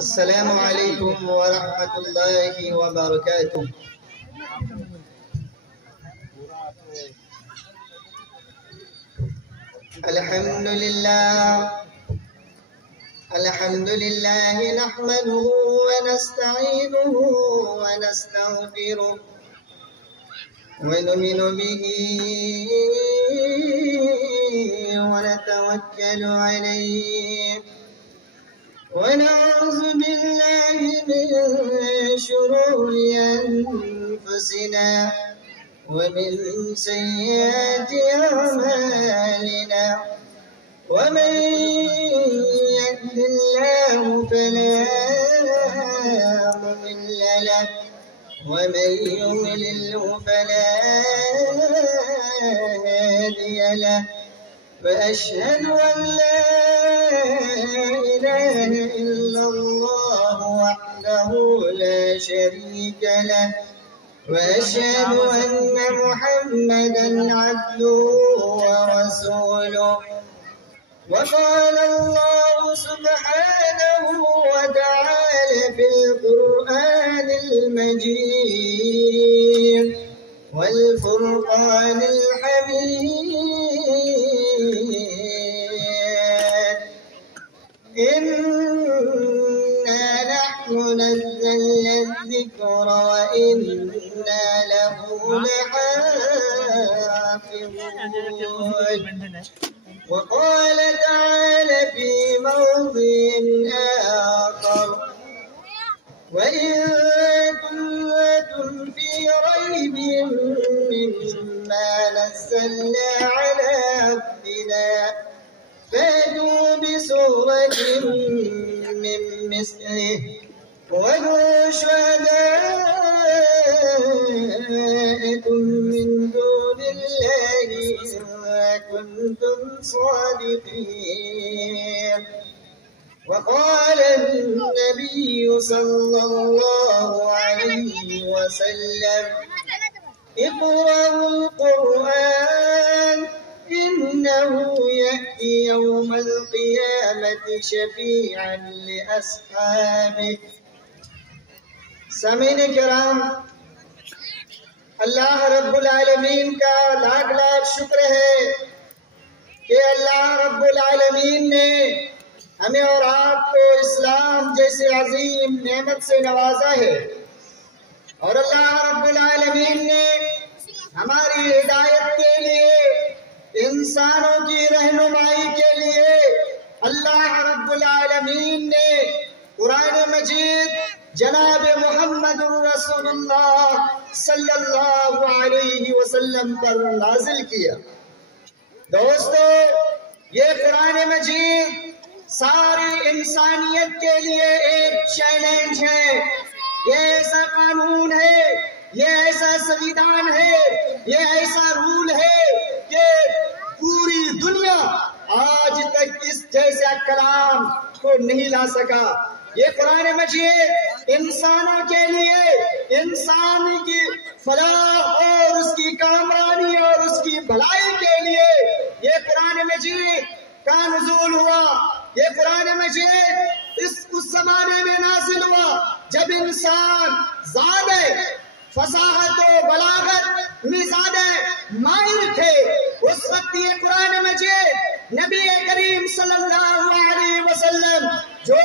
السلام علیکم ورحمۃ اللہ وبرکاتہ۔ الحمد للہ نحمده ونستعینه ونستغفره ونؤمن به ونتوكل عليه ونعوذ بالله من شرور أنفسنا ومن سيئات أعمالنا ومن يهد الله فلا مضل له ومن يضلل فلا هادي له وأشهد أن لا إله إلا الله وحده لا شريك له وأشهد أن محمدًا عبده ورسوله وقال الله سبحانه وتعالى في القرآن المجيد والفرقان الحميد إنا نحن نزلنا الذكر وإنا له لحافظون وقال تعالى في موضع آخر وإن كنتم في ريب مما نزلنا على عبدنا فأتوا بسورة من مثله وادعوا شهداءكم من دون الله إن كنتم صادقين وقال النبي صلى الله عليه وسلم اقرأوا القرآن إنه يأتي يوم القيامة شفيعا لأصحابه۔ سامعین کرام، اللہ رب العالمین کا لاکھ لاکھ شکر ہے کہ اللہ رب العالمین نے ہمیں اور آپ کو اسلام جیسے عظیم نعمت سے نوازا ہے، اور اللہ رب العالمین نے ہماری ہدایت کے لیے، انسانوں کی رہنمائی کے لیے اللہ رب العالمین نے قرآن مجید جناب محمد رسول اللہ صلی اللہ علیہ وسلم پر نازل کیا۔ دوستو، یہ قرآن مجید ساری انسانیت کے لیے ایک چیلنج ہے، یہ ایسا قانون ہے، یہ ایسا سنویدھان ہے، یہ ایسا رول ہے کہ پوری دنیا آج تک اس جیسا کلام کو نہیں لا سکا۔ یہ قرآن مجید انسانوں کے لیے، انسان کی فلاح اور اس کی کامیابی اور اس کی بھلائی کے لیے یہ قرآن مجید کا نزول ہوا۔ یہ قرآن مجید اس زمانے میں نازل ہوا جب انسان زیادہ فصاحت و بلاغت میں زیادہ ماہر تھے۔ اس وقت یہ قرآن مجید نبی کریم صلی اللہ علیہ وسلم جو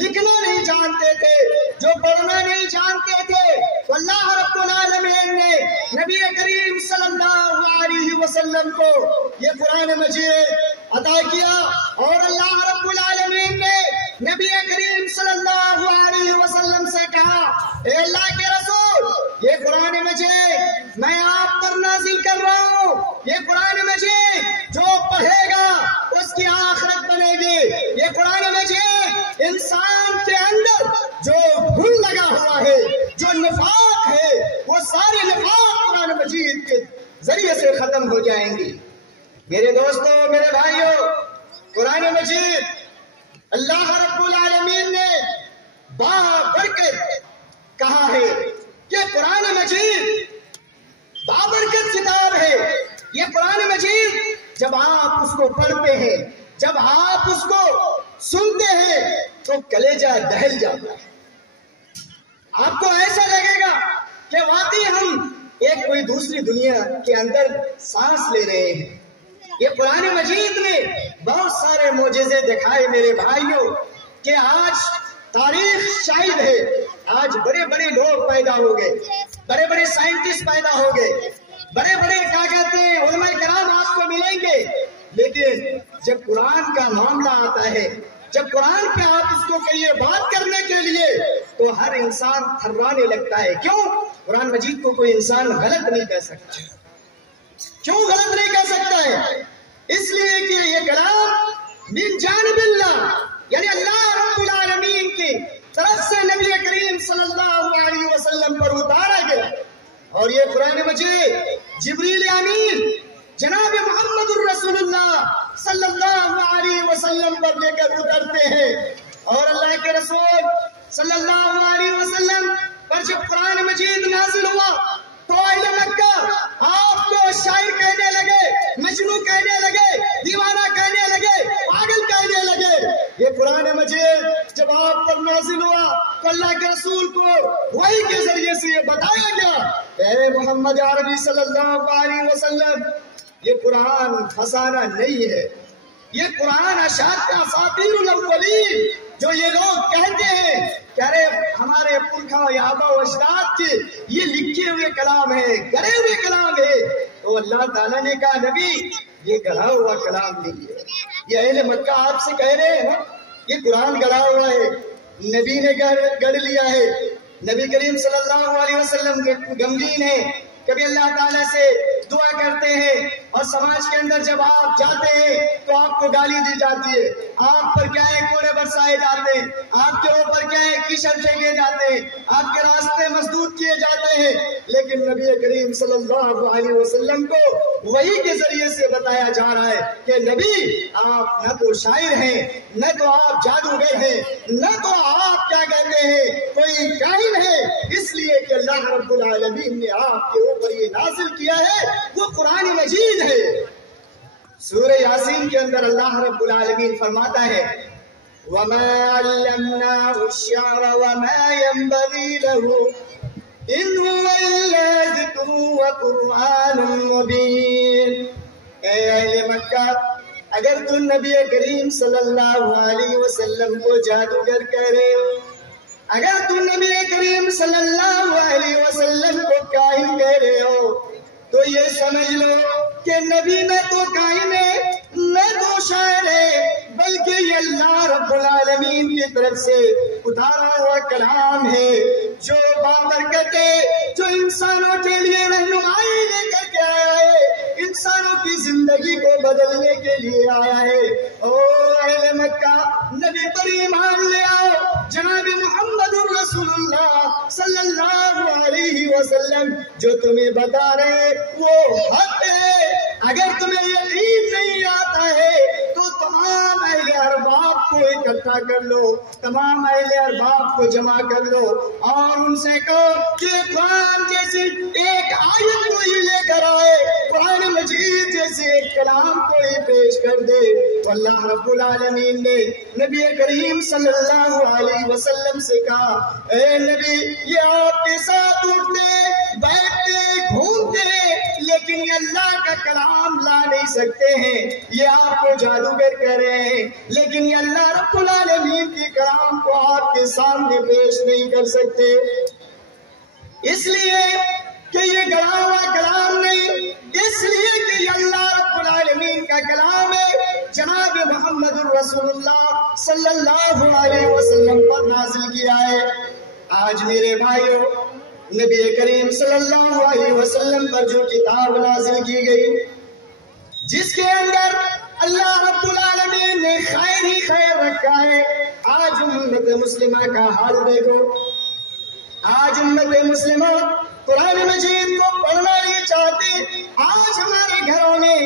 لکھنا نہیں جانتے تھے، جو پڑھنا نہیں جانتے تھے، تو اللہ رب العالمین نے نبی کریم صلی اللہ علیہ وسلم کو یہ قرآن مجید عطا کیا، اور اللہ رب العالمین نے نبی کریم صلی اللہ علیہ وسلم سے کہا، اے اللہ کے رسول، یہ قرآن مجید میں آپ پر نازل کر رہا ہوں، یہ قرآن مجید جو پڑھے گا اس کی آخرت بنے گی۔ یہ قرآن مجید انسان کے اندر جو گھن لگا ہوا ہے، جو نفاق ہے، وہ سارے نفاق قرآن مجید کے ذریعے سے ختم ہو جائیں گی۔ میرے دوستوں، میرے بھائیوں، قرآن مجید اللہ رب العالمین نے بابرکت کہا ہے کہ قرآن مجید بابرکت کتاب ہے۔ یہ قرآن مجید جب آپ اس کو پڑھتے ہیں، جب آپ اس کو سنتے ہیں تو کلیجہ دہل جاتا ہے. آپ کو ایسا لگے گا کہ واقعی ہم ایک کوئی دوسری دنیا کے اندر سانس لے رہے ہیں. یہ قرآن مجید میں بہت سارے معجزے دکھائے میرے بھائیوں کہ آج تاریخ شاہد ہے. آج بڑے بڑے لوگ پیدا ہو گئے, بڑے بڑے سائنٹسٹ پیدا ہو گئے, بڑے بڑے کیا کہتے ہیں علماء کرام آپ کو ملیں گے. لیکن جب قرآن کا معاملہ آتا ہے, جب قرآن پہ آپ اس کو کہیے بات کرنے کے لیے, تو ہر انسان تھرانے لگتا ہے. کیوں؟ قرآن مجید کو کوئی انسان غلط نہیں کہہ سکتا. کیوں غلط نہیں کہہ سکتا ہے؟ اس لیے کہ یہ کلام من جانب اللہ, یعنی اللہ رب العالمین کی طرف سے نبی کریم صلی اللہ علیہ وسلم پر اتارا گیا. اور یہ قرآن مجید جبریل امین جناب محمد الرسول اللہ صلی اللہ علیہ وسلم پر لے کر اترتے ہیں. اور اللہ کے رسول صلی اللہ علیہ وسلم پر جب قرآن مجید نازل ہوا تو اہل مکہ آپ کو شاعر کہنے لگے, مجنون کہنے لگے, دیوانہ کہنے لگے, پاگل کہنے لگے. یہ قرآن مجید جب آپ پر نازل ہوا تو اللہ کے رسول کو وحی کے ذریعے سے یہ بتایا گیا, اے محمد عربی صلی اللہ علیہ وسلم, یہ قرآن فسانہ نہیں ہے, یہ قرآن اساطیر الاولین, جو یہ لوگ کہتے ہیں کہ ارے ہمارے پرکھا یا آبا و اجداد کے یہ لکھے ہوئے کلام ہے, گڑے ہوئے کلام ہے. تو اللہ تعالیٰ نے کہا نبی یہ گڑا ہوا کلام نہیں ہے. یہ اہل مکہ آپ سے کہہ رہے ہیں یہ قرآن گڑا ہوا ہے, نبی نے گڑ لیا ہے. نبی کریم صلی اللہ علیہ وسلم غمگین ہے, کبھی اللہ تعالیٰ سے دعا کرتے ہیں, اور سماج کے اندر جب آپ جاتے ہیں تو آپ کو گالی دی جاتی ہے, آپ پر کیا ہے کوڑے برسائے جاتے ہیں, آپ کے اوپر کیا ہے کیچڑ پھینکے جاتے ہیں, آپ کے راستے مسدود کیے جاتے ہیں. لیکن نبی کریم صلی اللہ علیہ وسلم کو وحی کے ذریعے سے بتایا جا رہا ہے کہ نبی آپ نہ تو شاعر ہیں, نہ تو آپ جادوگر ہیں, نہ تو آپ کیا کہتے ہیں کوئی کاہن ہے. اس لیے کہ اللہ رب العالمین نے آپ کے اوپر یہ نازل کیا ہے وہ قرآن مجید ہے. سورہ یاسین کے اندر اللہ رب العالمین فرماتا ہے وَمَا عَلَّمْنَاهُ الشِّعْرَ وَمَا يَنبَغِي لَهُ إِنْ هُوَ إِلَّا ذِكْرٌ وَقُرْآنٌ مُبِينٌ. اے اہل مکہ, اگر تم نبی کریم صلی اللہ علیہ وسلم کو جادوگر کہہ رہے ہو, اگر تم نبی کریم صلی اللہ علیہ وسلم کو کاہن کہہ رہے ہو, تو یہ سمجھ لو کہ نبی نہ تو کاہن ہے نہ تو شاعر ہے, بلکہ یہ اللہ رب العالمین کی طرف سے اتارا ہوا کلام ہے جو بابرکت ہے, جو انسانوں کے لیے رہنمائی لے کر کے آیا ہے, انسانوں کی زندگی کو بدلنے کے لیے آیا ہے. او اہل مکہ, نبی پر ایمان لے آؤ. جناب محمد الرسول اللہ صلی اللہ علیہ وسلم جو تمہیں بتا رہے وہ حق ہے. اگر تمہیں یقین نہیں آتا ہے تو تمام اہل ارباب کو اکٹھا کر لو, تمام اہل ارباب کو جمع کر لو اور ان سے کہو کہ قرآن جیسے ایک آیت کو ہی لے کر آئے, قرآن مجید جیسے ایک کلام کو ہی پیش کر دے. تو اللہ رب العالمین نے نبی کریم صلی اللہ علیہ وسلم سے کہا اے نبی یہ آپ کے ساتھ اٹھتے بیٹھتے گھومتے لیکن یہ اللہ کا کلام لا نہیں سکتے ہیں, یہ آپ کو جادوگر کہہ رہے ہیں, لیکن یہ اللہ رب العالمین کی کلام کو آپ کے سامنے پیش نہیں کر سکتے. اس لیے کہ یہ گڑا ہوا کلام نہیں, اس لیے کہ یہ اللہ رب العالمین کا کلام ہے, جناب محمد الرسول اللہ صلی اللہ علیہ وسلم پر نازل کیا ہے. آج میرے بھائیوں, نبی کریم صلی اللہ علیہ وسلم پر جو کتاب نازل کی گئی, جس کے اندر اللہ رب العالمین نے خیر ہی خیر رکھا ہے, آج امت مسلمہ کا حال دیکھو. آج امت مسلمہ قرآن مجید کو پڑھنا نہیں چاہتے. آج ہمارے گھروں میں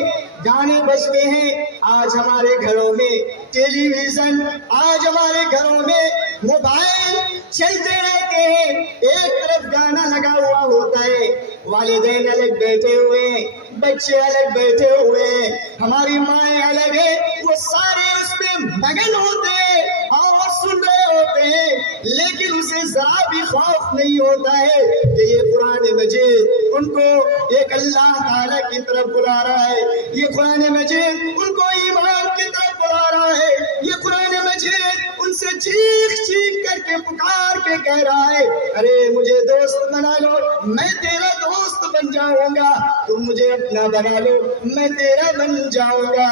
گانے بجتے ہیں, آج ہمارے گھروں میں ٹیلی ویژن, آج ہمارے گھروں میں موبائل چلتے رہتے ہیں. ایک طرف گانا لگا ہوا ہوتا ہے, والدین الگ بیٹھے ہوئے ہیں، بچے الگ بیٹھے ہوئے ہیں، ہماری مائیں الگ ہیں، وہ سارے اس پہ مگن ہوتے ہیں اور سن رہے ہوتے ہیں، لیکن اسے ذرا بھی خوف نہیں ہوتا ہے کہ یہ قرآن مجید ان کو ایک اللہ تعالیٰ کی طرف بلا رہا ہے، یہ قرآن مجید ان کو ایمان کی طرف بلا رہا ہے، یہ قرآن مجید ان سے چیخ چیخ کر کے پکار کے کہہ رہا ہے ارے مجھے دوست بنا لو، میں تیرا دوست بن جاؤں گا، تم مجھے اپنا بنا لو، میں تیرا بن جاؤں گا۔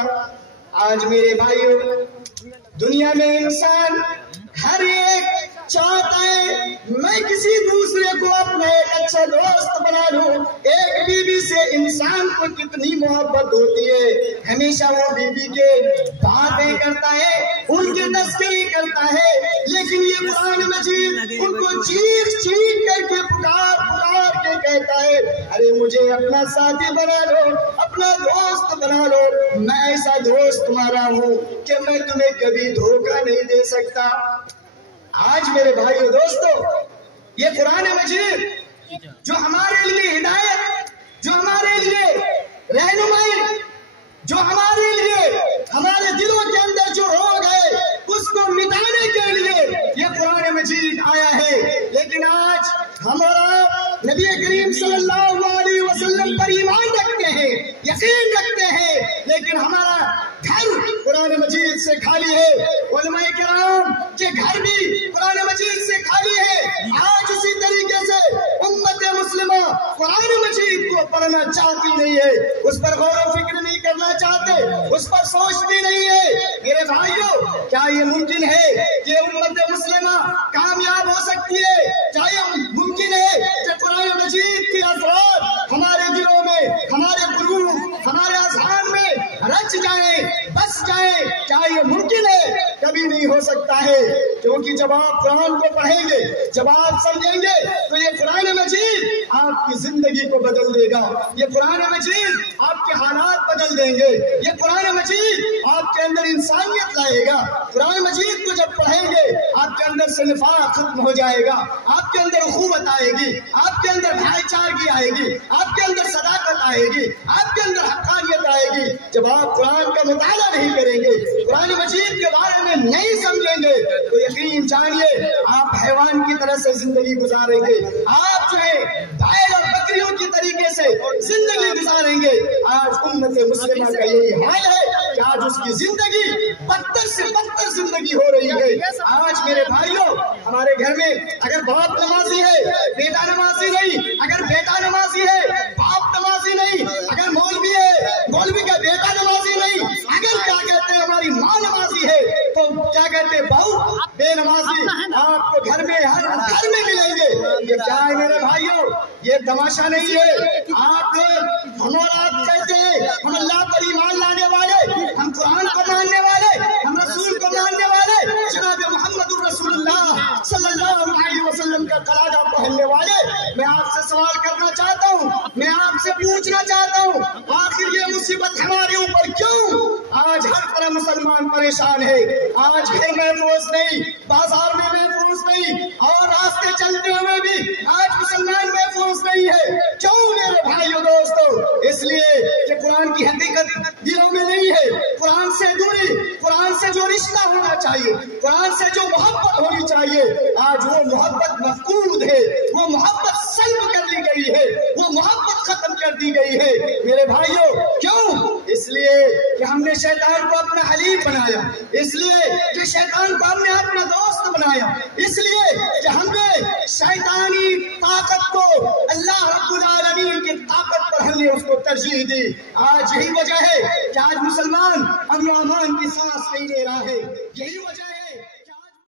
آج میرے بھائیوں، دنیا میں انسان ہر ایک چاہتا ہے میں کسی دوسرے کو اپنا ایک اچھا دوست بنا لوں۔ ایک بیوی سے انسان کو کتنی محبت ہوتی ہے، ہمیشہ وہ بیوی کے باتیں کرتا ہے، ان کی تذکری کرتا ہے، لیکن یہ قرآن مجید ان کو چیخ چیخ کر کے پکار پکار کے کہتا ہے ارے مجھے اپنا ساتھی بنا لو، اپنا دوست بنا لو، میں ایسا دوست تمہارا ہوں کہ میں تمہیں کبھی دھوکہ نہیں دے سکتا۔ آج میرے بھائیو دوستو، یہ قرآن مجید جو ہمارے لیے ہدایت، جو ہمارے لیے رہنمائی، جو ہمارے لیے ہمارے دلوں کے اندر جو روگ ہے اس کو مٹانے کے لیے یہ قرآن مجید آیا ہے، لیکن آج ہمارا نبی کریم صلی اللہ علیہ وسلم پر ایمان رکھتے ہیں، یقین رکھتے ہیں، لیکن ہمارا گھر قرآن مجید سے خالی ہے، علماء کرام کے گھر بھی قرآن مجید سے خالی ہے۔ آج اسی طریقے سے امت مسلمہ قرآن مجید کو پڑھنا چاہتی نہیں ہے، اس پر غور و فکر نہیں کرنا چاہتے، اس پر سوچتی نہیں ہے۔ میرے بھائیوں، کیا یہ ممکن ہے کہ امت مسلمہ کامیاب ہو سکتی ہے؟ کیا یہ ممکن ہے کہ قرآن مجید کے اثرات ہمارے دلوں میں، ہمارے قلوب، ہمارے اذہان میں رچ جائیں، بس جائیں؟ کیا یہ ممکن ہے؟ کبھی نہیں ہو سکتا ہے، کیونکہ جب آپ قرآن کو پڑھیں گے، جب آپ سمجھیں گے تو یہ قرآن مجید آپ کی زندگی کو بدل دے گا، یہ قرآن مجید آپ کے حالات بدل دیں گے، یہ قرآن مجید آپ کے اندر انسانیت لائے گا۔ قرآن مجید کو جب پڑھیں گے آپ کے اندر سے نفاق ختم ہو جائے گا، آپ کے اندر اخوت آئے گی، آپ کے اندر بھائی چارگی آئے گی، آپ کے اندر صداقت آئے گی، آپ کے اندر حقانیت آئے گی۔ جب آپ قرآن کا مطالعہ نہیں کریں گے، قرآن مجید کے بارے میں نہیں سمجھیں گے تو یقین جانیے آپ حیوان کی طرح سے زندگی گزاریں گے، آپ جو ہے بیل اور بکریوں کی طریقے سے زندگی گزاریں گے۔ آج امت مسلمہ کا یہی حال ہے کہ آج اس کی زندگی بدتر سے بدتر زندگی ہو رہی ہے۔ آج میرے بھائیوں، ہمارے گھر میں اگر باپ نمازی ہے بیٹا نمازی نہیں، اگر بیٹا نمازی ہے باپ نمازی نہیں، اگر مولوی ہے مولوی کا بیٹا نمازی نہیں، اگر کیا کہتے ہیں ہماری ماں نمازی ہے تو کیا کہتے ہیں بہو بے نمازی آپ کو گھر میں ہر گھر میں ملیں گے۔ یہ کیا ہے میرے بھائیوں؟ یہ تماشا نہیں ہے۔ آپ ہم اور آپ کہتے ہیں ہم اللہ پر ایمان لانے والے، ہم قرآن کو ماننے والے، ہم رسول کو ماننے والے، جناب محمد رسول اللہ صلی اللہ علیہ وسلم کا قلادہ پہننے والے۔ میں آپ سے سوال کرنا چاہتا ہوں، میں آپ سے پوچھنا چاہتا ہوں، آخر یہ مصیبت ہمارے اوپر کیوں؟ آج ہر طرح مسلمان پریشان ہے، آج گھر محفوظ نہیں، بازار میں محفوظ نہیں، اور راستے چلتے ہوئے بھی آج مسلمان محفوظ نہیں ہے۔ کیوں میرے بھائیو دوستو؟ اس لیے کہ قرآن کی حقیقت دلوں میں نہیں ہے، قرآن سے دوری، قرآن سے جو رشتہ ہونا چاہیے، قرآن سے جو محبت ہونی چاہیے، آج وہ محبت مفقود ہے، وہ محبت سلب کر لی گئی ہے، وہ محبت ختم کر دی گئی ہے۔ میرے بھائیو کیوں؟ اس لیے کہ ہم نے شیطان کو اپنا حلیف بنایا، اس لیے کہ شیطان کو ہم نے اپنا دوست بنایا، اس لیے کہ ہم نے شیطانی طاقت کو اللہ رب العالمین کی طاقت پر ہم نے اس کو ترجیح دی۔ آج یہی وجہ ہے کہ آج مسلمان امن و امان کی سانس نہیں لے رہا ہے، یہی وجہ ہے